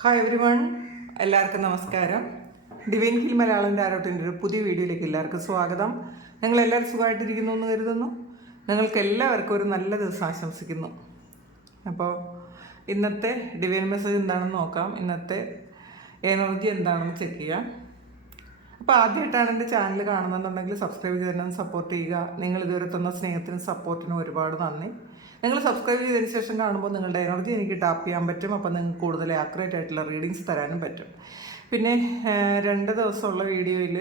Hi every one, എല്ലാവർക്കും നമസ്കാരം. Divine hill Malayalam ടാരോട്ടിൻ്റെ ഒരു പുതിയ വീഡിയോയിലേക്ക് എല്ലാവർക്കും സ്വാഗതം. നിങ്ങളെല്ലാവരും സുഖമായിട്ടിരിക്കുന്നു എന്ന് കരുതുന്നു. നിങ്ങൾക്ക് എല്ലാവർക്കും ഒരു നല്ല ദിവസം ആശംസിക്കുന്നു. അപ്പോൾ ഇന്നത്തെ ഡിവൈൻ മെസ്സേജ് എന്താണെന്ന് നോക്കാം. ഇന്നത്തെ എനർജി എന്താണെന്ന് ചെക്ക് ചെയ്യാം. അപ്പോൾ ആദ്യമായിട്ടാണ് എൻ്റെ ചാനൽ കാണുന്നുണ്ടെങ്കിൽ സബ്സ്ക്രൈബ് ചെയ്ത് തന്നെ സപ്പോർട്ട് ചെയ്യുക. നിങ്ങൾ ഇതുവരെ തന്ന സ്നേഹത്തിനും സപ്പോർട്ടിനും ഒരുപാട് നന്ദി. നിങ്ങൾ സബ്സ്ക്രൈബ് ചെയ്തതിന് ശേഷം കാണുമ്പോൾ നിങ്ങളുടെ എനർജി എനിക്ക് ടാപ്പ് ചെയ്യാൻ പറ്റും. അപ്പോൾ നിങ്ങൾക്ക് കൂടുതൽ ആക്യുറേറ്റ് ആയിട്ടുള്ള റീഡിങ്സ് തരാനും പറ്റും. പിന്നെ 2 ദിവസമുള്ള വീഡിയോയിൽ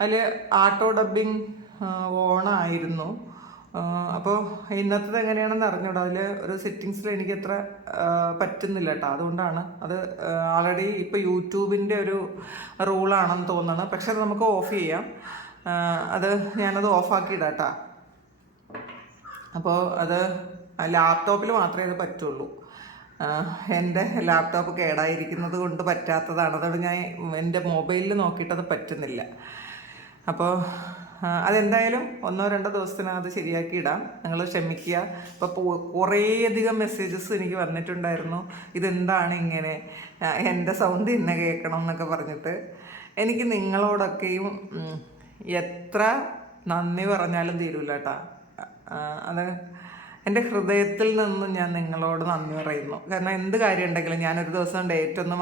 അതിൽ ആട്ടോ ഡബ്ബിങ് ഓണായിരുന്നു. അപ്പോൾ ഇന്നത്തേത് എങ്ങനെയാണെന്ന് അറിഞ്ഞൂടാ. അതിൽ ഒരു സെറ്റിങ്സിൽ എനിക്ക് അത്ര പറ്റുന്നില്ല കേട്ടോ. അതുകൊണ്ടാണ് അത് ആൾറെഡി ഇപ്പോൾ യൂട്യൂബിൻ്റെ ഒരു റൂളാണെന്ന് തോന്നുന്നത്. പക്ഷെ അത് നമുക്ക് ഓഫ് ചെയ്യാം. അത് ഞാനത് ഓഫാക്കിയിടാം കേട്ടോ. അപ്പോൾ അത് ലാപ്ടോപ്പിൽ മാത്രമേ അത് പറ്റുള്ളൂ. എൻ്റെ ലാപ്ടോപ്പ് കേടായിരിക്കുന്നത് കൊണ്ട് പറ്റാത്തതാണ്. അതുകൊണ്ട് ഞാൻ എൻ്റെ മൊബൈലിൽ നോക്കിയിട്ടത് പറ്റുന്നില്ല. അപ്പോൾ അതെന്തായാലും 1-2 ദിവസത്തിനകത്ത് ശരിയാക്കി ഇടാം. നിങ്ങൾ ക്ഷമിക്കുക. ഇപ്പോൾ കുറേയധികം മെസ്സേജസ് എനിക്ക് വന്നിട്ടുണ്ടായിരുന്നു. ഇതെന്താണ് ഇങ്ങനെ, എൻ്റെ സൗണ്ട് ഇന്നെ കേൾക്കണം എന്നൊക്കെ പറഞ്ഞിട്ട്. എനിക്ക് നിങ്ങളോടൊക്കെയും എത്ര നന്ദി പറഞ്ഞാലും തീരില്ല കേട്ടോ. അത് എൻ്റെ ഹൃദയത്തിൽ നിന്നും ഞാൻ നിങ്ങളോട് നന്ദി പറയുന്നു. കാരണം എന്ത് കാര്യം ഉണ്ടെങ്കിലും ഞാനൊരു ദിവസം ഡേറ്റ് ഒന്ന്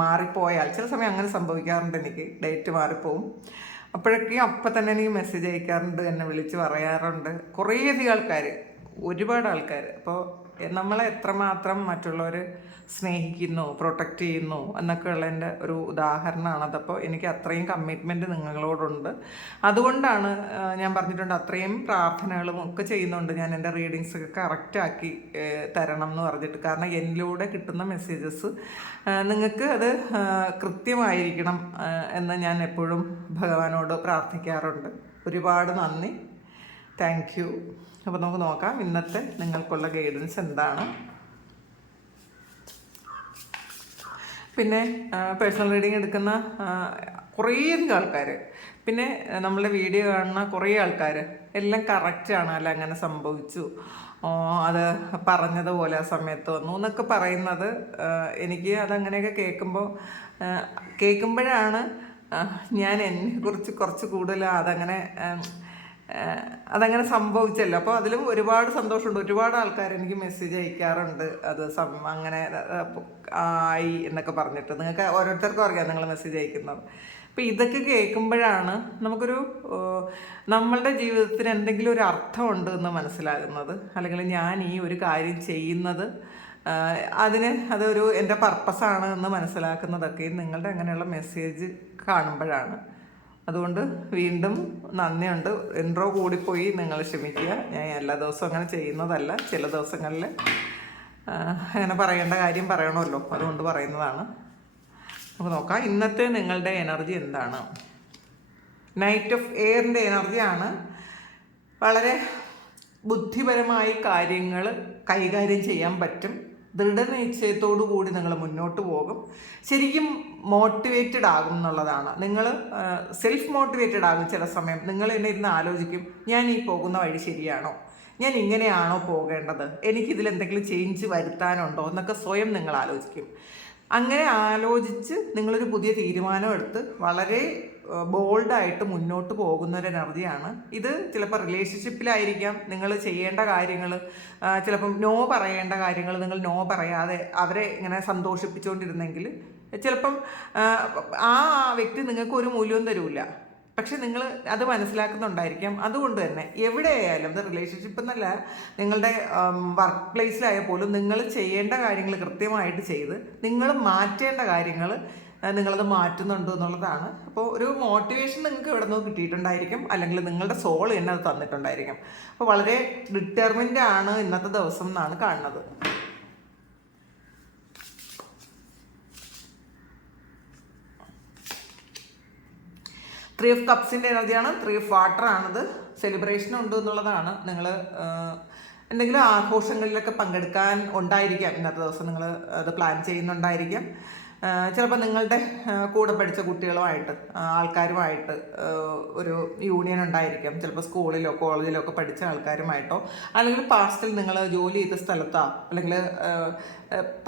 മാറിപ്പോയാൽ ചില സമയം അങ്ങനെ സംഭവിക്കാറുണ്ട്. എനിക്ക് ഡേറ്റ് മാറിപ്പോവും. അപ്പോഴൊക്കെ അപ്പം തന്നെ എനിക്ക് മെസ്സേജ് അയക്കാറുണ്ട്, എന്നെ വിളിച്ച് പറയാറുണ്ട് കുറേയധികം ആൾക്കാർ, ഒരുപാട് ആൾക്കാർ. അപ്പോൾ നമ്മളെ എത്രമാത്രം മറ്റുള്ളവർ സ്നേഹിക്കുന്നു, പ്രൊട്ടക്റ്റ് ചെയ്യുന്നു എന്നൊക്കെ ഉള്ളതിൻ്റെ ഒരു ഉദാഹരണമാണ് അതപ്പോൾ എനിക്ക് അത്രയും കമ്മിറ്റ്മെൻറ്റ് നിങ്ങളോടുണ്ട്. അതുകൊണ്ടാണ് ഞാൻ പറഞ്ഞിട്ടുണ്ട്, അത്രയും പ്രാർത്ഥനകളും ഒക്കെ ചെയ്യുന്നുണ്ട് ഞാൻ എൻ്റെ റീഡിങ്സൊക്കെ കറക്റ്റാക്കി തരണം എന്ന് പറഞ്ഞിട്ട്. കാരണം എന്നിലൂടെ കിട്ടുന്ന മെസ്സേജസ് നിങ്ങൾക്ക് അത് കൃത്യമായിരിക്കണം എന്ന് ഞാൻ എപ്പോഴും ഭഗവാനോട് പ്രാർത്ഥിക്കാറുണ്ട്. ഒരുപാട് നന്ദി, താങ്ക് യു. അപ്പോൾ നമുക്ക് നോക്കാം ഇന്നത്തെ നിങ്ങൾക്കുള്ള ഗൈഡൻസ് എന്താണ്. പിന്നെ പേഴ്സണൽ റീഡിങ് എടുക്കുന്ന കുറേയധികം ആൾക്കാർ, പിന്നെ നമ്മളുടെ വീഡിയോ കാണുന്ന കുറേ ആൾക്കാർ എല്ലാം കറക്റ്റാണ്, അല്ല അങ്ങനെ സംഭവിച്ചു, അത് പറഞ്ഞതുപോലെ ആ സമയത്ത് വന്നു എന്നൊക്കെ പറയുന്നത് എനിക്ക് അതങ്ങനെയൊക്കെ കേൾക്കുമ്പോഴാണ് ഞാൻ എന്നെക്കുറിച്ച് കുറച്ച് കൂടുതൽ അതങ്ങനെ സംഭവിച്ചല്ലോ. അപ്പോൾ അതിലും ഒരുപാട് സന്തോഷമുണ്ട്. ഒരുപാട് ആൾക്കാർ എനിക്ക് മെസ്സേജ് അയക്കാറുണ്ട്, അത് അങ്ങനെ ആയി എന്നൊക്കെ പറഞ്ഞിട്ട്. നിങ്ങൾക്ക് ഓരോരുത്തർക്കും അറിയാം നിങ്ങൾ മെസ്സേജ് അയക്കുന്നത്. അപ്പോൾ ഇതൊക്കെ കേൾക്കുമ്പോഴാണ് നമുക്കൊരു നമ്മളുടെ ജീവിതത്തിന് എന്തെങ്കിലും ഒരു അർത്ഥമുണ്ട് എന്ന് മനസ്സിലാകുന്നത്. അല്ലെങ്കിൽ ഞാൻ ഈ ഒരു കാര്യം ചെയ്യുന്നത് അതൊരു എൻ്റെ പർപ്പസാണ് എന്ന് മനസ്സിലാക്കുന്നതൊക്കെ നിങ്ങളുടെ അങ്ങനെയുള്ള മെസ്സേജ് കാണുമ്പോഴാണ്. അതുകൊണ്ട് വീണ്ടും നന്ദിയുണ്ട്. ഇൻട്രോ കൂടിപ്പോയി, നിങ്ങൾ ക്ഷമിക്കുക. ഞാൻ എല്ലാ ദിവസവും അങ്ങനെ ചെയ്യുന്നതല്ല. ചില ദിവസങ്ങളിൽ അങ്ങനെ പറയേണ്ട കാര്യം പറയണമല്ലോ, അതുകൊണ്ട് പറയുന്നതാണ്. നമുക്ക് നോക്കാം ഇന്നത്തെ നിങ്ങളുടെ എനർജി എന്താണ്. നൈറ്റ് ഓഫ് എയറിൻ്റെ എനർജിയാണ്. വളരെ ബുദ്ധിപരമായി കാര്യങ്ങൾ കൈകാര്യം ചെയ്യാൻ പറ്റും. ദൃഢനിശ്ചയത്തോടു കൂടി നിങ്ങൾ മുന്നോട്ട് പോകും. ശരിക്കും മോട്ടിവേറ്റഡ് ആകും എന്നുള്ളതാണ്. നിങ്ങൾ സെൽഫ് മോട്ടിവേറ്റഡ് ആകും. ചില സമയം നിങ്ങൾ എന്നെ ഇരുന്ന് ആലോചിക്കും, ഞാൻ ഈ പോകുന്ന വഴി ശരിയാണോ, ഞാൻ ഇങ്ങനെയാണോ പോകേണ്ടത്, എനിക്കിതിൽ എന്തെങ്കിലും ചേഞ്ച് വരുത്താനുണ്ടോ എന്നൊക്കെ സ്വയം നിങ്ങൾ ആലോചിക്കും. അങ്ങനെ ആലോചിച്ച് നിങ്ങളൊരു പുതിയ തീരുമാനം എടുത്ത് വളരെ ബോൾഡായിട്ട് മുന്നോട്ട് പോകുന്ന ഒരു എനർജിയാണ് ഇത്. ചിലപ്പോൾ റിലേഷൻഷിപ്പിലായിരിക്കാം നിങ്ങൾ ചെയ്യേണ്ട കാര്യങ്ങൾ, ചിലപ്പം നോ പറയേണ്ട കാര്യങ്ങൾ നിങ്ങൾ നോ പറയാതെ അവരെ ഇങ്ങനെ സന്തോഷിപ്പിച്ചുകൊണ്ടിരുന്നെങ്കിൽ ചിലപ്പം ആ വ്യക്തി നിങ്ങൾക്ക് ഒരു മൂല്യവും തരില്ല. പക്ഷെ നിങ്ങൾ അത് മനസ്സിലാക്കുന്നുണ്ടായിരിക്കാം. അതുകൊണ്ട് തന്നെ എവിടെയായാലും, അത് റിലേഷൻഷിപ്പ് എന്നല്ല, നിങ്ങളുടെ വർക്ക് പ്ലേസിലായാൽ പോലും നിങ്ങൾ ചെയ്യേണ്ട കാര്യങ്ങൾ കൃത്യമായിട്ട് ചെയ്ത് നിങ്ങൾ മാറ്റേണ്ട കാര്യങ്ങൾ നിങ്ങളത് മാറ്റുന്നുണ്ട് എന്നുള്ളതാണ്. അപ്പോൾ ഒരു മോട്ടിവേഷൻ നിങ്ങൾക്ക് എവിടെ നിന്ന് കിട്ടിയിട്ടുണ്ടായിരിക്കും, അല്ലെങ്കിൽ നിങ്ങളുടെ സോൾ തന്നെ അത് തന്നിട്ടുണ്ടായിരിക്കും. അപ്പോൾ വളരെ ഡിറ്റർമിൻഡ് ആണ് ഇന്നത്തെ ദിവസം എന്നാണ് കാണുന്നത്. ത്രീ ഓഫ് കപ്സിൻ്റെ എനർജിയാണ്. 3 ഓഫ് വാട്ടർ ആണത്. സെലിബ്രേഷൻ ഉണ്ട് എന്നുള്ളതാണ്. നിങ്ങൾ എന്തെങ്കിലും ആഘോഷങ്ങളിലൊക്കെ പങ്കെടുക്കാൻ ഉണ്ടായിരിക്കാം ഇന്നത്തെ ദിവസം. നിങ്ങൾ അത് പ്ലാൻ ചെയ്യുന്നുണ്ടായിരിക്കാം. ചിലപ്പോൾ നിങ്ങളുടെ കൂടെ പഠിച്ച കുട്ടികളുമായിട്ട് ആൾക്കാരുമായിട്ട് ഒരു യൂണിയൻ ഉണ്ടായിരിക്കാം. ചിലപ്പോൾ സ്കൂളിലോ കോളേജിലോ ഒക്കെ പഠിച്ച ആൾക്കാരുമായിട്ടോ, അല്ലെങ്കിൽ പാസ്റ്റിൽ നിങ്ങൾ ജോലി ചെയ്ത സ്ഥലത്തോ, അല്ലെങ്കിൽ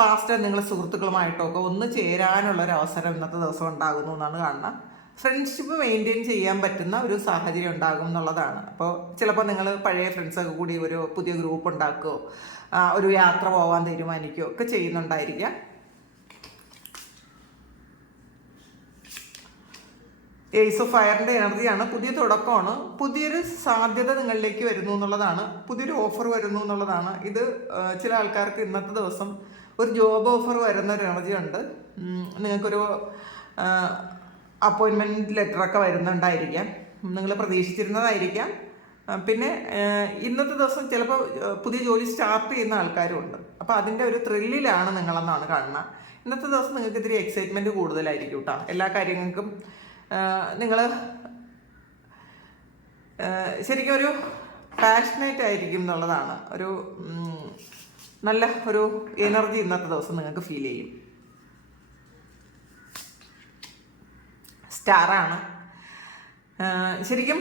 പാസ്റ്റിൽ നിങ്ങളുടെ സുഹൃത്തുക്കളുമായിട്ടോ ഒക്കെ ഒന്ന് ചേരാനുള്ളൊരു അവസരം ഇന്നത്തെ ദിവസം ഉണ്ടാകുന്നു എന്നാണ് കാണുന്നത്. ഫ്രണ്ട്ഷിപ്പ് മെയിൻറ്റെയിൻ ചെയ്യാൻ പറ്റുന്ന ഒരു സാഹചര്യം ഉണ്ടാകും എന്നുള്ളതാണ്. അപ്പോൾ ചിലപ്പോൾ നിങ്ങൾ പഴയ ഫ്രണ്ട്സൊക്കെ കൂടി ഒരു പുതിയ ഗ്രൂപ്പ് ഉണ്ടാക്കുകയോ ഒരു യാത്ര പോകാൻ തീരുമാനിക്കുകയോ ഒക്കെ ചെയ്യുന്നുണ്ടായിരിക്കാം. ഏസ് ഓഫ് ഫയറിൻ്റെ എനർജിയാണ്. പുതിയ തുടക്കമാണ്, പുതിയൊരു സാധ്യത നിങ്ങളിലേക്ക് വരുന്നു എന്നുള്ളതാണ്, പുതിയൊരു ഓഫർ വരുന്നു എന്നുള്ളതാണ്. ഇത് ചില ആൾക്കാർക്ക് ഇന്നത്തെ ദിവസം ഒരു ജോബ് ഓഫർ വരുന്ന ഒരു എനർജി ഉണ്ട്. നിങ്ങൾക്കൊരു അപ്പോയിൻമെൻറ്റ് ലെറ്ററൊക്കെ വരുന്നുണ്ടായിരിക്കാം, നിങ്ങൾ പ്രതീക്ഷിച്ചിരുന്നതായിരിക്കാം. പിന്നെ ഇന്നത്തെ ദിവസം ചിലപ്പോൾ പുതിയ ജോലി സ്റ്റാർട്ട് ചെയ്യുന്ന ആൾക്കാരുമുണ്ട്. അപ്പോൾ അതിൻ്റെ ഒരു ത്രില്ലിലാണ് നിങ്ങളെന്നാണ് കാണുന്നത്. ഇന്നത്തെ ദിവസം നിങ്ങൾക്ക് ഇത്തിരി എക്സൈറ്റ്മെൻറ്റ് കൂടുതലായിരിക്കും കേട്ടോ. എല്ലാ കാര്യങ്ങൾക്കും നിങ്ങൾ ശരിക്കും ഒരു പാഷനേറ്റ് ആയിരിക്കും എന്നുള്ളതാണ്. ഒരു നല്ല ഒരു എനർജി ഇന്നത്തെ ദിവസം നിങ്ങൾക്ക് ഫീൽ ചെയ്യും. സ്റ്റാറാണ്. ശരിക്കും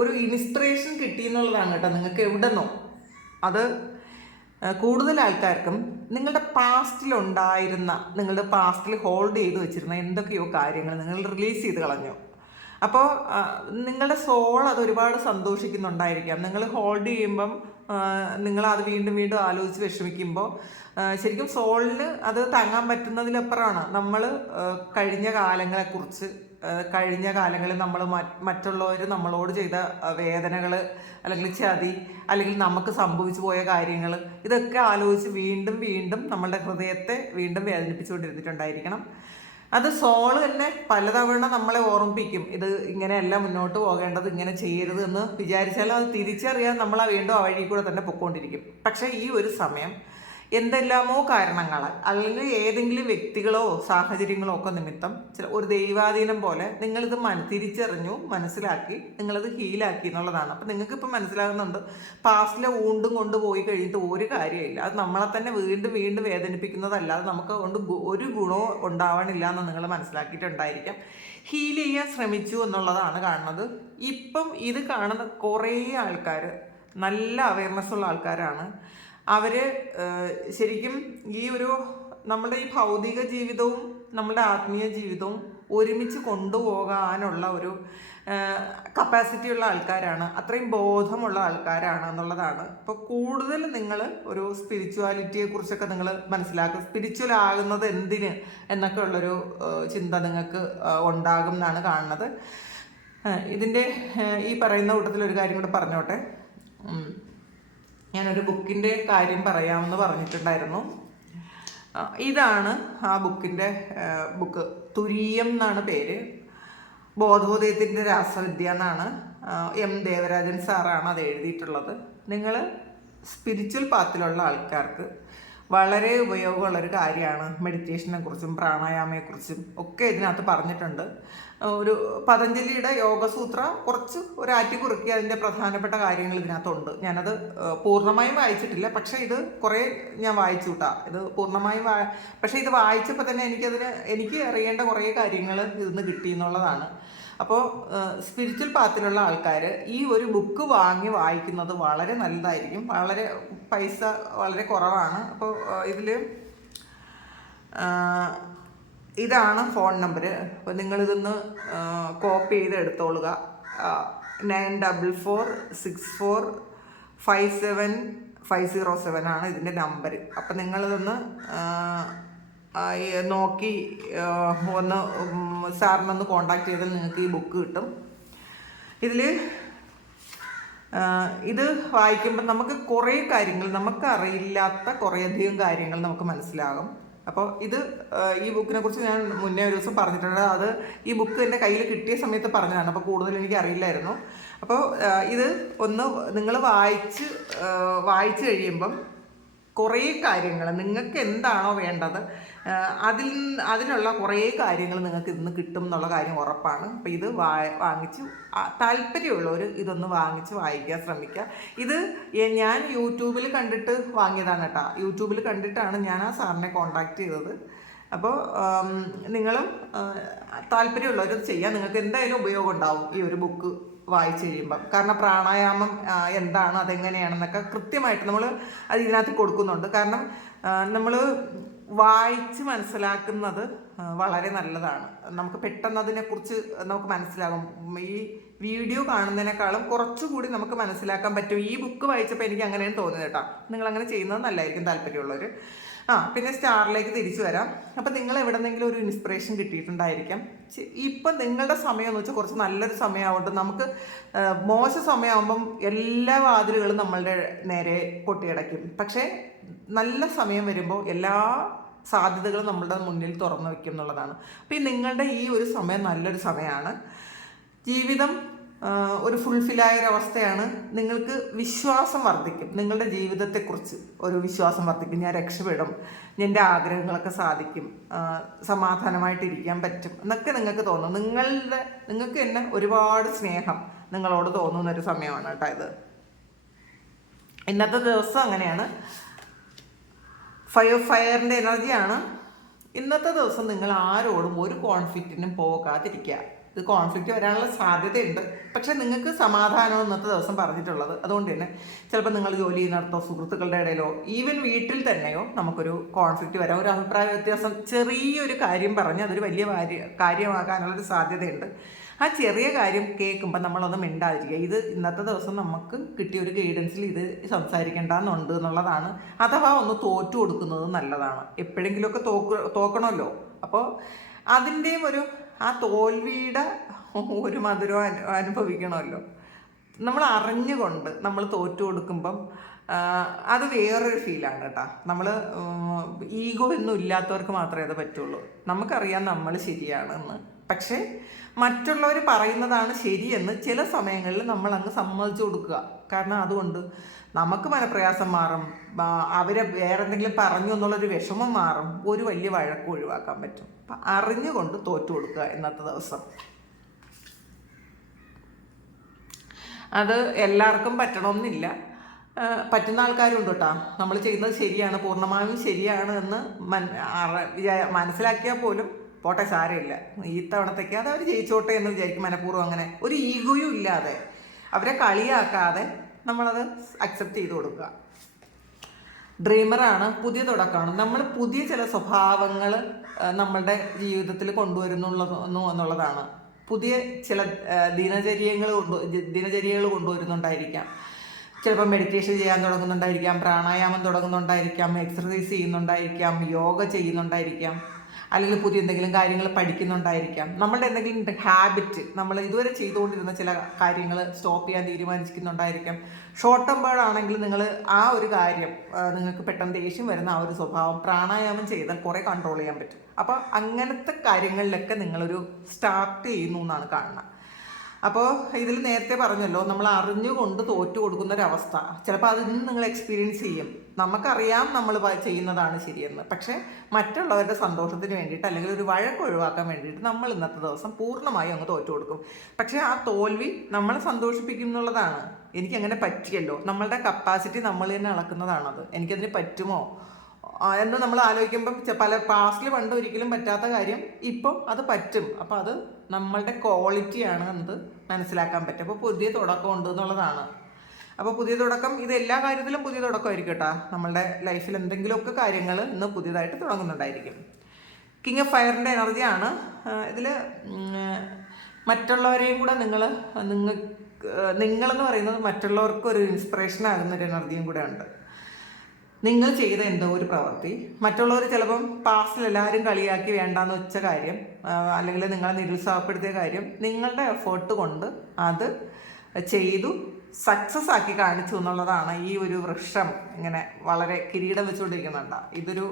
ഒരു ഇൻസ്പിറേഷൻ കിട്ടി എന്നുള്ളതാണ് കേട്ടോ നിങ്ങൾക്ക് എവിടെ നിന്നോ. അത് കൂടുതൽ ആൾക്കാർക്കും നിങ്ങളുടെ പാസ്റ്റിലുണ്ടായിരുന്ന, നിങ്ങളുടെ പാസ്റ്റിൽ ഹോൾഡ് ചെയ്ത് വെച്ചിരുന്ന എന്തൊക്കെയോ കാര്യങ്ങൾ നിങ്ങൾ റിലീസ് ചെയ്ത് കളഞ്ഞു. അപ്പോൾ നിങ്ങളുടെ സോൾ അത് ഒരുപാട് സന്തോഷിക്കുന്നുണ്ടായിരിക്കാം. നിങ്ങൾ ഹോൾഡ് ചെയ്യുമ്പം നിങ്ങൾ അത് വീണ്ടും വീണ്ടും ആലോചിച്ച് വിഷമിക്കുമ്പോൾ ശരിക്കും സോളിന് അത് താങ്ങാൻ പറ്റുന്നതിലപ്പുറമാണ് നമ്മൾ കഴിഞ്ഞ കാലങ്ങളെക്കുറിച്ച്, കഴിഞ്ഞ കാലങ്ങളിൽ നമ്മൾ മറ്റുള്ളവർ നമ്മളോട് ചെയ്ത വേദനകൾ, അല്ലെങ്കിൽ ചതി, അല്ലെങ്കിൽ നമുക്ക് സംഭവിച്ചു പോയ കാര്യങ്ങൾ, ഇതൊക്കെ ആലോചിച്ച് വീണ്ടും വീണ്ടും നമ്മളുടെ ഹൃദയത്തെ വീണ്ടും വേദനിപ്പിച്ചുകൊണ്ടിരുന്നിട്ടുണ്ടായിരിക്കണം. അത് സോള് തന്നെ പലതവണ നമ്മളെ ഓർമ്മിപ്പിക്കും, ഇത് ഇങ്ങനെയല്ല മുന്നോട്ട് പോകേണ്ടത്, ഇങ്ങനെ ചെയ്യരുത് എന്ന് വിചാരിച്ചാലും അത് തിരിച്ചറിയാൻ നമ്മൾ വീണ്ടും ആ വഴി കൂടെ തന്നെ പൊയ്ക്കൊണ്ടിരിക്കും. പക്ഷേ ഈ ഒരു സമയം എന്തെല്ലാമോ കാരണങ്ങൾ, അല്ലെങ്കിൽ ഏതെങ്കിലും വ്യക്തികളോ സാഹചര്യങ്ങളോ ഒക്കെ നിമിത്തം ഒരു ദൈവാധീനം പോലെ നിങ്ങളിത് തിരിച്ചറിഞ്ഞു, മനസ്സിലാക്കി, നിങ്ങളിത് ഹീലാക്കി എന്നുള്ളതാണ്. അപ്പം നിങ്ങൾക്കിപ്പോൾ മനസ്സിലാകുന്നുണ്ട്, പാസ്റ്റിലെ ഊണ്ടും കൊണ്ടുപോയി കഴിഞ്ഞിട്ട് ഒരു കാര്യമില്ല, അത് നമ്മളെ തന്നെ വീണ്ടും വീണ്ടും വേദനിപ്പിക്കുന്നതല്ലാതെ നമുക്ക് കൊണ്ട് ഒരു ഗുണവും ഉണ്ടാവണില്ല എന്ന് നിങ്ങൾ മനസ്സിലാക്കിയിട്ടുണ്ടായിരിക്കാം. ഹീൽ ചെയ്യാൻ ശ്രമിച്ചു എന്നുള്ളതാണ് കാണുന്നത്. ഇപ്പം ഇത് കാണുന്ന കുറേ ആൾക്കാർ നല്ല അവയർനെസ് ഉള്ള ആൾക്കാരാണ്. അവർ ശരിക്കും ഈ ഒരു നമ്മുടെ ഈ ഭൗതിക ജീവിതവും നമ്മുടെ ആത്മീയ ജീവിതവും ഒരുമിച്ച് കൊണ്ടുപോകാനുള്ള ഒരു കപ്പാസിറ്റി ഉള്ള ആൾക്കാരാണ്, അത്രയും ബോധമുള്ള ആൾക്കാരാണ് എന്നുള്ളതാണ്. അപ്പോൾ കൂടുതൽ നിങ്ങൾ ഒരു സ്പിരിച്വാലിറ്റിയെക്കുറിച്ചൊക്കെ നിങ്ങൾ മനസ്സിലാക്കും, സ്പിരിച്വൽ ആകുന്നത് എന്തിന് എന്നൊക്കെ ഉള്ളൊരു ചിന്ത നിങ്ങൾക്ക് ഉണ്ടാകും എന്നാണ് കാണുന്നത്. ഇതിൻ്റെ ഈ പറയുന്ന കൂട്ടത്തിലൊരു കാര്യം കൂടെ പറഞ്ഞോട്ടെ. ഞാനൊരു ബുക്കിൻ്റെ കാര്യം പറയാമെന്ന് പറഞ്ഞിട്ടുണ്ടായിരുന്നു. ഇതാണ് ആ ബുക്ക്. തുരീയം എന്നാണ് പേര്. ബോധോദയത്തിൻ്റെ രാസവിദ്യ എന്നാണ്. എം ദേവരാജൻ സാറാണ് അത് എഴുതിയിട്ടുള്ളത്. നിങ്ങൾ സ്പിരിച്വൽ പാത്തിലുള്ള ആൾക്കാർക്ക് വളരെ ഉപയോഗമുള്ളൊരു കാര്യമാണ്. മെഡിറ്റേഷനെ കുറിച്ചും പ്രാണായാമയെക്കുറിച്ചും ഒക്കെ ഇതിനകത്ത് പറഞ്ഞിട്ടുണ്ട്. ഒരു പതഞ്ജലിയുടെ യോഗസൂത്ര കുറച്ച് ഒരു കുറുക്കി അതിൻ്റെ പ്രധാനപ്പെട്ട കാര്യങ്ങൾ ഇതിനകത്തുണ്ട്. ഞാനത് പൂർണ്ണമായും വായിച്ചിട്ടില്ല, പക്ഷേ ഇത് കുറേ ഞാൻ വായിച്ചു കൂട്ടാ. ഇത് പൂർണ്ണമായും പക്ഷേ ഇത് വായിച്ചപ്പോൾ തന്നെ എനിക്ക് അറിയേണ്ട കുറേ കാര്യങ്ങൾ ഇതിന്ന് കിട്ടി എന്നുള്ളതാണ്. അപ്പോൾ സ്പിരിച്വൽ പാത്തിലുള്ള ആൾക്കാർ ഈ ഒരു ബുക്ക് വാങ്ങി വായിക്കുന്നത് വളരെ നല്ലതായിരിക്കും. പൈസ വളരെ കുറവാണ്. അപ്പോൾ ഇതിൽ ഇതാണ് ഫോൺ നമ്പർ. അപ്പോൾ നിങ്ങളിതൊന്ന് കോപ്പി ചെയ്ത് എടുത്തോളുക. 9464575507 ആണ് ഇതിൻ്റെ നമ്പർ. അപ്പം നിങ്ങളിതൊന്ന് നോക്കി ഒന്ന് സാറിനൊന്ന് കോണ്ടാക്ട് ചെയ്താൽ നിങ്ങൾക്ക് ഈ ബുക്ക് കിട്ടും. ഇത് വായിക്കുമ്പോൾ നമുക്ക് കുറേ കാര്യങ്ങൾ, നമുക്കറിയില്ലാത്ത കുറേയധികം കാര്യങ്ങൾ നമുക്ക് മനസ്സിലാകും. അപ്പോൾ ഈ ബുക്കിനെ കുറിച്ച് ഞാൻ മുന്നേ ഒരു ദിവസം പറഞ്ഞിട്ടുണ്ട്. അത് ഈ ബുക്ക് എൻ്റെ കയ്യിൽ കിട്ടിയ സമയത്ത് പറഞ്ഞതാണ്. അപ്പോൾ കൂടുതൽ എനിക്ക് അറിയില്ലായിരുന്നു. അപ്പോൾ ഇത് ഒന്ന് നിങ്ങൾ വായിച്ച് കഴിയുമ്പം കുറേ കാര്യങ്ങൾ നിങ്ങൾക്ക് എന്താണോ വേണ്ടത് അതിനുള്ള കുറേ കാര്യങ്ങൾ നിങ്ങൾക്ക് ഇന്ന് കിട്ടും എന്നുള്ള കാര്യം ഉറപ്പാണ്. അപ്പോൾ ഇത് വാങ്ങിച്ച് താല്പര്യമുള്ളവർ ഇതൊന്ന് വാങ്ങിച്ച് വായിക്കാൻ ശ്രമിക്കുക. ഇത് ഞാൻ യൂട്യൂബിൽ കണ്ടിട്ട് വാങ്ങിയതാണ് കേട്ടോ. യൂട്യൂബിൽ കണ്ടിട്ടാണ് ഞാൻ ആ സാറിനെ കോണ്ടാക്ട് ചെയ്തത്. അപ്പോൾ നിങ്ങളും താല്പര്യമുള്ളവർ ചെയ്യാൻ നിങ്ങൾക്ക് എന്തായാലും ഉപയോഗം ഉണ്ടാവും ഈ ഒരു ബുക്ക് വായിച്ചു കഴിയുമ്പം. കാരണം പ്രാണായാമം എന്താണ്, അതെങ്ങനെയാണെന്നൊക്കെ കൃത്യമായിട്ട് നമ്മൾ അത് ഇതിനകത്ത് കൊടുക്കുന്നുണ്ട്. കാരണം നമ്മൾ വായിച്ച് മനസ്സിലാക്കുന്നത് വളരെ നല്ലതാണ്. നമുക്ക് പെട്ടെന്ന് അതിനെക്കുറിച്ച് നമുക്ക് മനസ്സിലാകും. ഈ വീഡിയോ കാണുന്നതിനേക്കാളും കുറച്ചുകൂടി നമുക്ക് മനസ്സിലാക്കാൻ പറ്റും. ഈ ബുക്ക് വായിച്ചപ്പോൾ എനിക്ക് അങ്ങനെയാണ് തോന്നിയത് കേട്ടോ. നിങ്ങളങ്ങനെ ചെയ്യുന്നത് നല്ലതായിരിക്കും, താല്പര്യമുള്ളവർ. പിന്നെ സ്റ്റാറിലേക്ക് തിരിച്ചു വരാം. അപ്പം നിങ്ങൾ എവിടെന്നെങ്കിലും ഒരു ഇൻസ്പിറേഷൻ കിട്ടിയിട്ടുണ്ടായിരിക്കാം. ഇപ്പം നിങ്ങളുടെ സമയം എന്ന് വെച്ചാൽ കുറച്ച് നല്ലൊരു സമയമാവട്ടെ. നമുക്ക് മോശ സമയമാകുമ്പം എല്ലാ വാതിലുകളും നമ്മളുടെ നേരെ കൊട്ടിയടയ്ക്കും. പക്ഷേ നല്ല സമയം വരുമ്പോൾ എല്ലാ സാധ്യതകളും നമ്മളുടെ മുന്നിൽ തുറന്നു വയ്ക്കും എന്നുള്ളതാണ്. അപ്പം നിങ്ങളുടെ ഈ ഒരു സമയം നല്ലൊരു സമയമാണ്. ജീവിതം ഒരു ഫുൾഫില്ലായൊരവസ്ഥയാണ്. നിങ്ങൾക്ക് വിശ്വാസം വർദ്ധിക്കും. നിങ്ങളുടെ ജീവിതത്തെക്കുറിച്ച് ഒരു വിശ്വാസം വർദ്ധിക്കും. ഞാൻ രക്ഷപ്പെടും, എൻ്റെ ആഗ്രഹങ്ങളൊക്കെ സാധിക്കും, സമാധാനമായിട്ടിരിക്കാൻ പറ്റും എന്നൊക്കെ നിങ്ങൾക്ക് തോന്നും. നിങ്ങൾക്ക് തന്നെ ഒരുപാട് സ്നേഹം നിങ്ങളോട് തോന്നുന്നൊരു സമയമാണ് കേട്ടോ ഇത്. ഇന്നത്തെ ദിവസം അങ്ങനെയാണ്. ഫയറിൻ്റെ എനർജിയാണ്. ഇന്നത്തെ ദിവസം നിങ്ങൾ ആരോടും ഒരു കോൺഫ്ലിക്റ്റിനും പോകാതിരിക്കുക. ഇത് കോൺഫ്ലിക്റ്റ് വരാനുള്ള സാധ്യതയുണ്ട്. പക്ഷേ നിങ്ങൾക്ക് സമാധാനം ഇന്നത്തെ ദിവസം പറഞ്ഞിട്ടുള്ളത്. അതുകൊണ്ട് തന്നെ ചിലപ്പോൾ നിങ്ങൾ ജോലി ചെയ്യുന്നിടത്തോ സുഹൃത്തുക്കളുടെ ഇടയിലോ ഈവൻ വീട്ടിൽ തന്നെയോ നമുക്കൊരു കോൺഫ്ലിക്റ്റ് വരാം. ഒരു അഭിപ്രായ വ്യത്യാസം, ചെറിയൊരു കാര്യം പറഞ്ഞ് അതൊരു വലിയ കാര്യമാകാനുള്ളൊരു സാധ്യതയുണ്ട്. ആ ചെറിയ കാര്യം കേൾക്കുമ്പോൾ നമ്മളൊന്ന് മിണ്ടാതിരിക്കുക. ഇത് ഇന്നത്തെ ദിവസം നമുക്ക് കിട്ടിയ ഒരു ഗൈഡൻസിൽ ഇത് സംസാരിക്കേണ്ടെന്നുണ്ട് എന്നുള്ളതാണ്. അഥവാ ഒന്ന് തോറ്റു കൊടുക്കുന്നത് നല്ലതാണ്. എപ്പോഴെങ്കിലുമൊക്കെ തോക്കണമല്ലോ. അപ്പോൾ അതിൻ്റെയും ആ തോൽവിയുടെ ഒരു മധുരം അനുഭവിക്കണമല്ലോ. നമ്മൾ അറിഞ്ഞുകൊണ്ട് നമ്മൾ തോറ്റു കൊടുക്കുമ്പം അത് വേറൊരു ഫീലാണ് കേട്ടോ. നമ്മൾ ഈഗോ ഒന്നും ഇല്ലാത്തവർക്ക് മാത്രമേ അത് പറ്റുള്ളൂ. നമുക്കറിയാം നമ്മൾ ശരിയാണെന്ന്. പക്ഷേ മറ്റുള്ളവർ പറയുന്നതാണ് ശരിയെന്ന് ചില സമയങ്ങളിൽ നമ്മൾ അങ്ങ് സമ്മതിച്ചു കൊടുക്കുക. കാരണം അതുകൊണ്ട് നമുക്ക് മനപ്രയാസം മാറും, അവരെ വേറെ എന്തെങ്കിലും പറഞ്ഞു എന്നുള്ളൊരു വിഷമം മാറും, ഒരു വലിയ വഴക്ക് ഒഴിവാക്കാൻ പറ്റും. അപ്പം അറിഞ്ഞുകൊണ്ട് തോറ്റു കൊടുക്കുക ഇന്നത്തെ ദിവസം. അത് എല്ലാവർക്കും പറ്റണമെന്നില്ല. പറ്റുന്ന ആൾക്കാരുണ്ട് കേട്ടോ. നമ്മൾ ചെയ്യുന്നത് ശരിയാണ്, പൂർണ്ണമായും ശരിയാണ് എന്ന് മനസ്സിലാക്കിയാൽ പോലും പോട്ടെ സാരമില്ല, ഈ തവണത്തേക്ക് അത് അവർ ജയിച്ചോട്ടെ എന്ന് വിചാരിക്കും മനഃപൂർവ്വം. അങ്ങനെ ഒരു ഈഗോയും ഇല്ലാതെ അവരെ കളിയാക്കാതെ നമ്മളത് അക്സെപ്റ്റ് ചെയ്ത് കൊടുക്കുക. ഡ്രീമറാണ്, പുതിയ തുടക്കമാണ്. നമ്മൾ പുതിയ ചില സ്വഭാവങ്ങൾ നമ്മളുടെ ജീവിതത്തിൽ എന്നുള്ളതാണ്. പുതിയ ചില ദിനചര്യകൾ കൊണ്ടുവരുന്നുണ്ടായിരിക്കാം. ചിലപ്പോൾ മെഡിറ്റേഷൻ ചെയ്യാൻ തുടങ്ങുന്നുണ്ടായിരിക്കാം, പ്രാണായാമം തുടങ്ങുന്നുണ്ടായിരിക്കാം, എക്സർസൈസ് ചെയ്യുന്നുണ്ടായിരിക്കാം, യോഗ ചെയ്യുന്നുണ്ടായിരിക്കാം, അല്ലെങ്കിൽ പുതിയ എന്തെങ്കിലും കാര്യങ്ങൾ പഠിക്കുന്നുണ്ടായിരിക്കാം. നമ്മളുടെ എന്തെങ്കിലും ഹാബിറ്റ്, നമ്മൾ ഇതുവരെ ചെയ്തുകൊണ്ടിരുന്ന ചില കാര്യങ്ങൾ സ്റ്റോപ്പ് ചെയ്യാൻ തീരുമാനിക്കുന്നുണ്ടായിരിക്കാം. ഷോർട്ട് ടേം ആണെങ്കിൽ നിങ്ങൾ ആ ഒരു കാര്യം, നിങ്ങൾക്ക് പെട്ടെന്ന് ദേഷ്യം വരുന്ന ആ ഒരു സ്വഭാവം പ്രാണായാമം ചെയ്താൽ കുറേ കൺട്രോൾ ചെയ്യാൻ പറ്റും. അപ്പോൾ അങ്ങനത്തെ കാര്യങ്ങളിലൊക്കെ നിങ്ങളൊരു സ്റ്റാർട്ട് ചെയ്യുന്നു എന്നാണ് കാണുന്നത്. അപ്പോൾ ഇതിൽ നേരത്തെ പറഞ്ഞല്ലോ, നമ്മൾ അറിഞ്ഞുകൊണ്ട് തോറ്റു കൊടുക്കുന്നൊരവസ്ഥ ചിലപ്പോൾ അതിൽ നിന്ന് നിങ്ങൾ എക്സ്പീരിയൻസ് ചെയ്യും. നമുക്കറിയാം നമ്മൾ ചെയ്യുന്നതാണ് ശരിയെന്ന്. പക്ഷേ മറ്റുള്ളവരുടെ സന്തോഷത്തിന് വേണ്ടിയിട്ട് അല്ലെങ്കിൽ ഒരു വഴക്ക് ഒഴിവാക്കാൻ വേണ്ടിയിട്ട് നമ്മൾ ഇന്നത്തെ ദിവസം പൂർണ്ണമായും അങ്ങ് തോറ്റു കൊടുക്കും. പക്ഷേ ആ തോൽവി നമ്മളെ സന്തോഷിപ്പിക്കും എന്നുള്ളതാണ്. എനിക്കങ്ങനെ പറ്റിയല്ലോ, നമ്മളുടെ കപ്പാസിറ്റി നമ്മൾ തന്നെ അളക്കുന്നതാണത്. എനിക്കതിന് പറ്റുമോ എന്ന് നമ്മൾ ആലോചിക്കുമ്പം പല പാസ്റ്റിൽ പണ്ട് ഒരിക്കലും പറ്റാത്ത കാര്യം ഇപ്പോൾ അത് പറ്റും. അപ്പോൾ അത് നമ്മളുടെ ക്വാളിറ്റിയാണ് എന്നത് മനസ്സിലാക്കാൻ പറ്റും. അപ്പോൾ പുതിയ തുടക്കം ഉണ്ട് എന്നുള്ളതാണ്. അപ്പോൾ പുതിയ തുടക്കം, ഇത് എല്ലാ കാര്യത്തിലും പുതിയ തുടക്കമായിരിക്കും കേട്ടോ. നമ്മളുടെ ലൈഫിൽ എന്തെങ്കിലുമൊക്കെ കാര്യങ്ങൾ ഇന്ന് പുതിയതായിട്ട് തുടങ്ങുന്നുണ്ടായിരിക്കും. കിങ് ഓഫ് ഫയറിൻ്റെ എനർജിയാണ് ഇതിൽ. മറ്റുള്ളവരെയും കൂടെ നിങ്ങളെന്ന് പറയുന്നത് മറ്റുള്ളവർക്കൊരു ഇൻസ്പിറേഷൻ ആകുന്നൊരു എനർജിയും കൂടെ ഉണ്ട്. നിങ്ങൾ ചെയ്ത എന്തോ ഒരു പ്രവൃത്തി മറ്റുള്ളവർ ചിലപ്പം പാസ്റ്റിൽ എല്ലാവരും കളിയാക്കി വേണ്ടാന്ന് വെച്ച കാര്യം, അല്ലെങ്കിൽ നിങ്ങളെ നിരുത്സാഹപ്പെടുത്തിയ കാര്യം, നിങ്ങളുടെ എഫേർട്ട് കൊണ്ട് അത് ചെയ്തു സക്സസ് ആക്കി കാണിച്ചു എന്നുള്ളതാണ്. ഈ ഒരു വൃക്ഷം ഇങ്ങനെ വളരെ കിരീടം വെച്ചുകൊണ്ടിരിക്കുന്നുണ്ട്. ഇതൊരു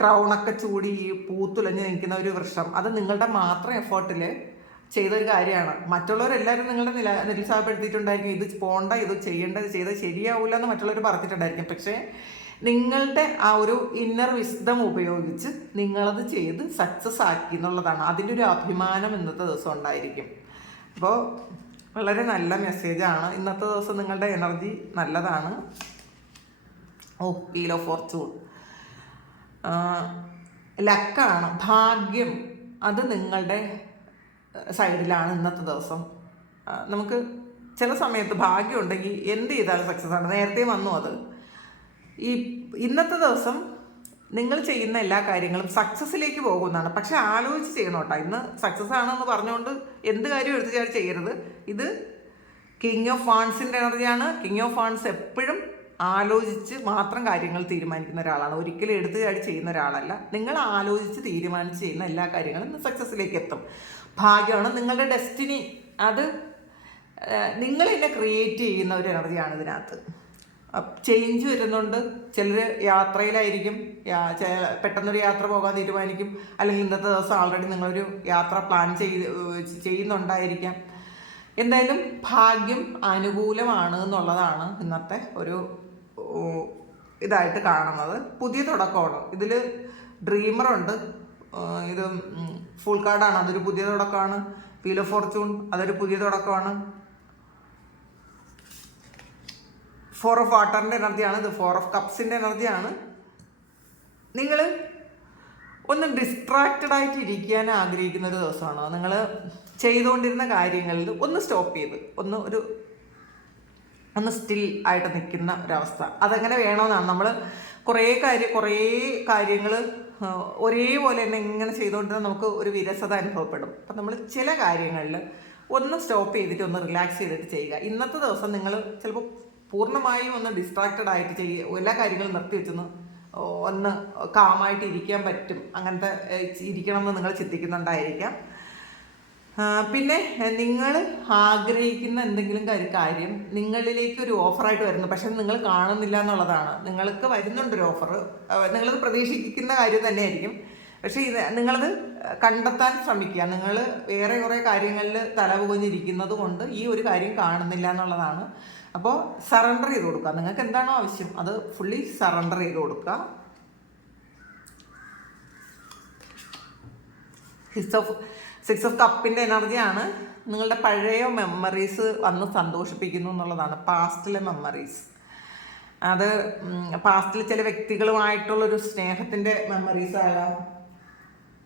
ക്രൗണൊക്കെ ചൂടി പൂത്തുലഞ്ഞ് നിൽക്കുന്ന ഒരു വൃക്ഷം. അത് നിങ്ങളുടെ മാത്രം എഫേർട്ടിൽ ചെയ്തൊരു കാര്യമാണ്. മറ്റുള്ളവരെല്ലാവരും നിങ്ങളെ നിരുത്സാഹപ്പെടുത്തിയിട്ടുണ്ടായിരിക്കും. ഇത് പോണ്ട, ഇത് ചെയ്യേണ്ടത്, ചെയ്താൽ ശരിയാവില്ല എന്ന് മറ്റുള്ളവർ പറഞ്ഞിട്ടുണ്ടായിരിക്കും. പക്ഷേ നിങ്ങളുടെ ആ ഒരു ഇന്നർ വിസ്ഡം ഉപയോഗിച്ച് നിങ്ങളത് ചെയ്ത് സക്സസ് ആക്കി എന്നുള്ളതാണ്. അതിൻ്റെ ഒരു അഭിമാനം ഇന്നത്തെ ദിവസം ഉണ്ടായിരിക്കും. അപ്പോൾ വളരെ നല്ല മെസ്സേജാണ്. ഇന്നത്തെ ദിവസം നിങ്ങളുടെ എനർജി നല്ലതാണ്. Wheel of Fortune. ലക്കാണ്, ഭാഗ്യം, അത് നിങ്ങളുടെ സൈഡിലാണ് ഇന്നത്തെ ദിവസം. നമുക്ക് ചില സമയത്ത് ഭാഗ്യം ഉണ്ടെങ്കിൽ എന്ത് ചെയ്താലും സക്സസ് ആണ്. നേരത്തെ വന്നു അത്. ഈ ഇന്നത്തെ ദിവസം നിങ്ങൾ ചെയ്യുന്ന എല്ലാ കാര്യങ്ങളും സക്സസ്സിലേക്ക് പോകുന്നതാണ്. പക്ഷെ ആലോചിച്ച് ചെയ്യണം കേട്ടോ. ഇന്ന് സക്സസ് ആണെന്ന് പറഞ്ഞുകൊണ്ട് എന്ത് കാര്യം എടുത്തു ചാടി ചെയ്യരുത്. ഇത് കിങ് ഓഫ് വാൺസിൻ്റെ എനർജിയാണ്. കിങ് ഓഫ് വാൺസ് എപ്പോഴും ആലോചിച്ച് മാത്രം കാര്യങ്ങൾ തീരുമാനിക്കുന്ന ഒരാളാണ്. ഒരിക്കലും എടുത്തു ചാടി ചെയ്യുന്ന ഒരാളല്ല. നിങ്ങൾ ആലോചിച്ച് തീരുമാനിച്ച് ചെയ്യുന്ന എല്ലാ കാര്യങ്ങളും ഇന്ന് സക്സസ്സിലേക്ക് എത്തും. ഭാഗ്യമാണ്, നിങ്ങളുടെ ഡെസ്റ്റിനി. അത് നിങ്ങൾ തന്നെ ക്രിയേറ്റ് ചെയ്യുന്ന ഒരു എനർജിയാണ് ഇതിനകത്ത്. ചേഞ്ച് വരുന്നുണ്ട്. ചിലർ യാത്രയിലായിരിക്കും, പെട്ടെന്നൊരു യാത്ര പോകാൻ തീരുമാനിക്കും. അല്ലെങ്കിൽ ഇന്നത്തെ ദിവസം ആൾറെഡി നിങ്ങളൊരു യാത്ര പ്ലാൻ ചെയ്യുന്നുണ്ടായിരിക്കാം. എന്തായാലും ഭാഗ്യം അനുകൂലമാണ് എന്നുള്ളതാണ് ഇന്നത്തെ ഒരു ഇതായിട്ട് കാണുന്നത്. പുതിയ തുടക്കമാണ്. ഇതിൽ ഡ്രീമറുണ്ട്, ഇത് ഫുൾ കാർഡാണ്, അതൊരു പുതിയ തുടക്കമാണ്. വീൽ ഓഫ് ഫോർച്യൂൺ, അതൊരു പുതിയ തുടക്കമാണ്. 4 ഓഫ് വാട്ടറിൻ്റെ എനർജിയാണ്. ഇത് 4 ഓഫ് കപ്സിൻ്റെ എനർജിയാണ്. നിങ്ങൾ ഒന്ന് ഡിസ്ട്രാക്റ്റഡ് ആയിട്ട് ഇരിക്കാൻ ആഗ്രഹിക്കുന്ന ഒരു ദിവസമാണ്. നിങ്ങൾ ചെയ്തുകൊണ്ടിരുന്ന കാര്യങ്ങളിൽ ഒന്ന് സ്റ്റോപ്പ് ചെയ്ത് ഒന്ന് സ്റ്റിൽ ആയിട്ട് നിൽക്കുന്ന ഒരവസ്ഥ. അതങ്ങനെ വേണമെന്നാണ്. നമ്മൾ കുറേ കാര്യങ്ങൾ ഒരേപോലെ തന്നെ ഇങ്ങനെ ചെയ്തുകൊണ്ടിരുന്നാൽ നമുക്ക് ഒരു വിരസത അനുഭവപ്പെടും. അപ്പം നമ്മൾ ചില കാര്യങ്ങളിൽ ഒന്ന് സ്റ്റോപ്പ് ചെയ്തിട്ട് ഒന്ന് റിലാക്സ് ചെയ്തിട്ട് ചെയ്യുക. ഇന്നത്തെ ദിവസം നിങ്ങൾ ചിലപ്പോൾ പൂർണ്ണമായും ഒന്ന് ഡിസ്ട്രാക്റ്റഡ് ആയിട്ട് എല്ലാ കാര്യങ്ങളും നിർത്തി വെച്ചൊന്ന് ഒന്ന് കാമായിട്ട് ഇരിക്കാൻ പറ്റും. അങ്ങനത്തെ ഇരിക്കണമെന്ന് നിങ്ങൾ ചിന്തിക്കുന്നുണ്ടായിരിക്കാം. പിന്നെ നിങ്ങൾ ആഗ്രഹിക്കുന്ന എന്തെങ്കിലും കാര്യം നിങ്ങളിലേക്ക് ഒരു ഓഫറായിട്ട് വരുന്നു, പക്ഷെ നിങ്ങൾ കാണുന്നില്ല എന്നുള്ളതാണ്. നിങ്ങൾക്ക് വരുന്നുണ്ടൊരു ഓഫർ, നിങ്ങളത് പ്രതീക്ഷിക്കുന്ന കാര്യം തന്നെയായിരിക്കും. പക്ഷേ നിങ്ങളത് കണ്ടെത്താൻ ശ്രമിക്കുക. നിങ്ങൾ വേറെ കുറേ കാര്യങ്ങളിൽ തലപുകഞ്ഞിരിക്കുന്നത് കൊണ്ട് ഈ ഒരു കാര്യം കാണുന്നില്ല എന്നുള്ളതാണ്. അപ്പോൾ സറണ്ടർ ചെയ്ത് കൊടുക്കുക. നിങ്ങൾക്ക് എന്താണോ ആവശ്യം അത് ഫുള്ളി സറണ്ടർ ചെയ്ത് കൊടുക്കുക. 6 ഓഫ് കപ്പിൻ്റെ എനർജിയാണ്. നിങ്ങളുടെ പഴയ മെമ്മറീസ് വന്ന് സന്തോഷിപ്പിക്കുന്നു എന്നുള്ളതാണ്. പാസ്റ്റിലെ മെമ്മറീസ്, അത് പാസ്റ്റിൽ ചില വ്യക്തികളുമായിട്ടുള്ളൊരു സ്നേഹത്തിൻ്റെ മെമ്മറീസ് ആകാം.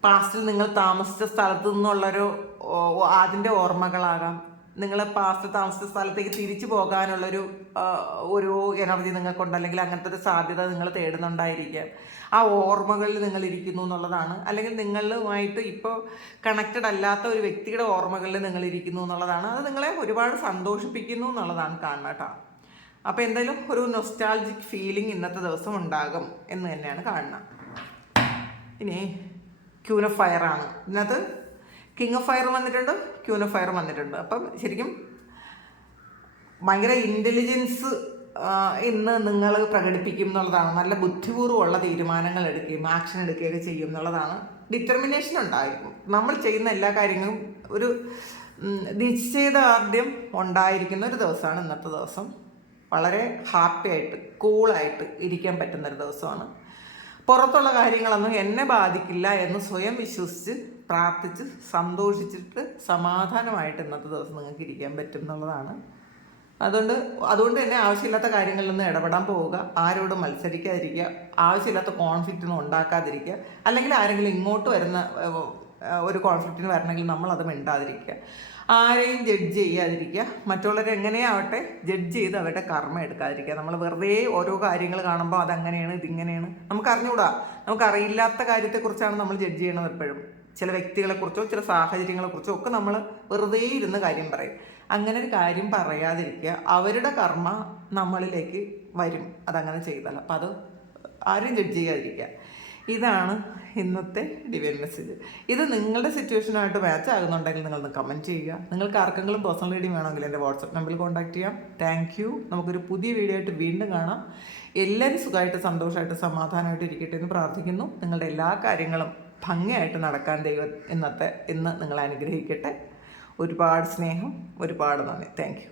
പാസ്റ്റിൽ നിങ്ങൾ താമസിച്ച സ്ഥലത്തു നിന്നുള്ളൊരു അതിൻ്റെ ഓർമ്മകളാകാം. നിങ്ങൾ പാസ്റ്റ് താമസിച്ച സ്ഥലത്തേക്ക് തിരിച്ചു പോകാനുള്ളൊരു എനർജി നിങ്ങൾക്കുണ്ട്. അല്ലെങ്കിൽ അങ്ങനത്തെ ഒരു സാധ്യത നിങ്ങൾ തേടുന്നുണ്ടായിരിക്കാം. ആ ഓർമ്മകളിൽ നിങ്ങൾ ഇരിക്കുന്നു എന്നുള്ളതാണ്. അല്ലെങ്കിൽ നിങ്ങളുമായിട്ട് ഇപ്പോൾ കണക്റ്റഡ് അല്ലാത്ത ഒരു വ്യക്തിയുടെ ഓർമ്മകളിൽ നിങ്ങൾ ഇരിക്കുന്നു എന്നുള്ളതാണ്. അത് നിങ്ങളെ ഒരുപാട് സന്തോഷിപ്പിക്കുന്നു എന്നുള്ളതാണ് കാണുന്നത് കേട്ടോ. അപ്പോൾ എന്തായാലും ഒരു നൊസ്റ്റാൾജിക് ഫീലിംഗ് ഇന്നത്തെ ദിവസം ഉണ്ടാകും എന്ന് തന്നെയാണ് കാണുന്നത്. ഇനി ക്യൂൻ ഓഫ് ഫയർ ആണ്. ഇതിനകത്ത് കിങ് ഓഫ് ഫയർ വന്നിട്ടുണ്ട്, ക്യൂൻ ഓഫ് ഫയർ വന്നിട്ടുണ്ട്. അപ്പം ശരിക്കും ഭയങ്കര ഇൻ്റലിജൻസ് ഇന്ന് നിങ്ങൾ പ്രകടിപ്പിക്കും എന്നുള്ളതാണ്. നല്ല ബുദ്ധിപൂർവ്വമുള്ള തീരുമാനങ്ങൾ എടുക്കുകയും ആക്ഷൻ എടുക്കുകയൊക്കെ ചെയ്യും എന്നുള്ളതാണ്. ഡിറ്റർമിനേഷൻ ഉണ്ടായിരിക്കും. നമ്മൾ ചെയ്യുന്ന എല്ലാ കാര്യങ്ങളും ഒരു നിശ്ചയദാർഢ്യം ഉണ്ടായിരിക്കുന്ന ഒരു ദിവസമാണ് ഇന്നത്തെ ദിവസം. വളരെ ഹാപ്പി ആയിട്ട് കൂളായിട്ട് ഇരിക്കാൻ പറ്റുന്നൊരു ദിവസമാണ്. പുറത്തുള്ള കാര്യങ്ങളൊന്നും എന്നെ ബാധിക്കില്ല എന്ന് സ്വയം വിശ്വസിച്ച് പ്രാർത്ഥിച്ച് സന്തോഷിച്ചിട്ട് സമാധാനമായിട്ട് ഇന്നത്തെ ദിവസം നിങ്ങൾക്ക് ഇരിക്കാൻ പറ്റും എന്നുള്ളതാണ്. അതുകൊണ്ട് തന്നെ ആവശ്യമില്ലാത്ത കാര്യങ്ങളിലൊന്നും ഇടപെടാൻ പോവുക. ആരോടും മത്സരിക്കാതിരിക്കുക. ആവശ്യമില്ലാത്ത കോൺഫ്ലിക്റ്റൊന്നും ഉണ്ടാക്കാതിരിക്കുക. അല്ലെങ്കിൽ ആരെങ്കിലും ഇങ്ങോട്ട് വരുന്ന ഒരു കോൺഫ്ലിക്റ്റിന് വരണമെങ്കിൽ നമ്മളത് മിണ്ടാതിരിക്കുക. ആരെയും ജഡ്ജ് ചെയ്യാതിരിക്കുക. മറ്റുള്ളവരെ എങ്ങനെയാവട്ടെ ജഡ്ജ് ചെയ്ത് അവരുടെ കർമ്മം എടുക്കാതിരിക്കുക. നമ്മൾ വെറുതെ ഓരോ കാര്യങ്ങൾ കാണുമ്പോൾ അതങ്ങനെയാണ് ഇതിങ്ങനെയാണ് നമുക്ക് അറിഞ്ഞുകൂടാ. നമുക്കറിയില്ലാത്ത കാര്യത്തെക്കുറിച്ചാണ് നമ്മൾ ജഡ്ജ് ചെയ്യണത് എപ്പോഴും. ചില വ്യക്തികളെക്കുറിച്ചോ ചില സാഹചര്യങ്ങളെക്കുറിച്ചോ ഒക്കെ നമ്മൾ വെറുതെ ഇരുന്ന് കാര്യം പറയും. അങ്ങനെ ഒരു കാര്യം പറയാതിരിക്കുക. അവരുടെ കർമ്മ നമ്മളിലേക്ക് വരും അതങ്ങനെ ചെയ്താൽ. അപ്പം അത് ആരും ജഡ്ജ് ചെയ്യാതിരിക്കുക. ഇതാണ് ഇന്നത്തെ ഡിവൈൻ മെസ്സേജ്. ഇത് നിങ്ങളുടെ സിറ്റുവേഷനായിട്ട് മാച്ച് ആകുന്നുണ്ടെങ്കിൽ നിങ്ങളൊന്ന് കമൻറ്റ് ചെയ്യുക. നിങ്ങൾക്ക് ആർക്കെങ്കിലും പേഴ്സണൽ റീഡിംഗ് വേണമെങ്കിൽ എൻ്റെ വാട്സപ്പ് നമ്പറിൽ കോൺടാക്ട് ചെയ്യാം. Thank you. നമുക്കൊരു പുതിയ വീഡിയോ ആയിട്ട് വീണ്ടും കാണാം. എല്ലാവരും സുഖമായിട്ട് സന്തോഷമായിട്ട് സമാധാനമായിട്ട് ഇരിക്കട്ടെ എന്ന് പ്രാർത്ഥിക്കുന്നു. നിങ്ങളുടെ എല്ലാ കാര്യങ്ങളും ഭംഗിയായിട്ട് നടക്കാൻ ദൈവം ഇന്ന് നിങ്ങളെ അനുഗ്രഹിക്കട്ടെ. ഒരുപാട് സ്നേഹം, ഒരുപാട് നന്ദി. Thank you.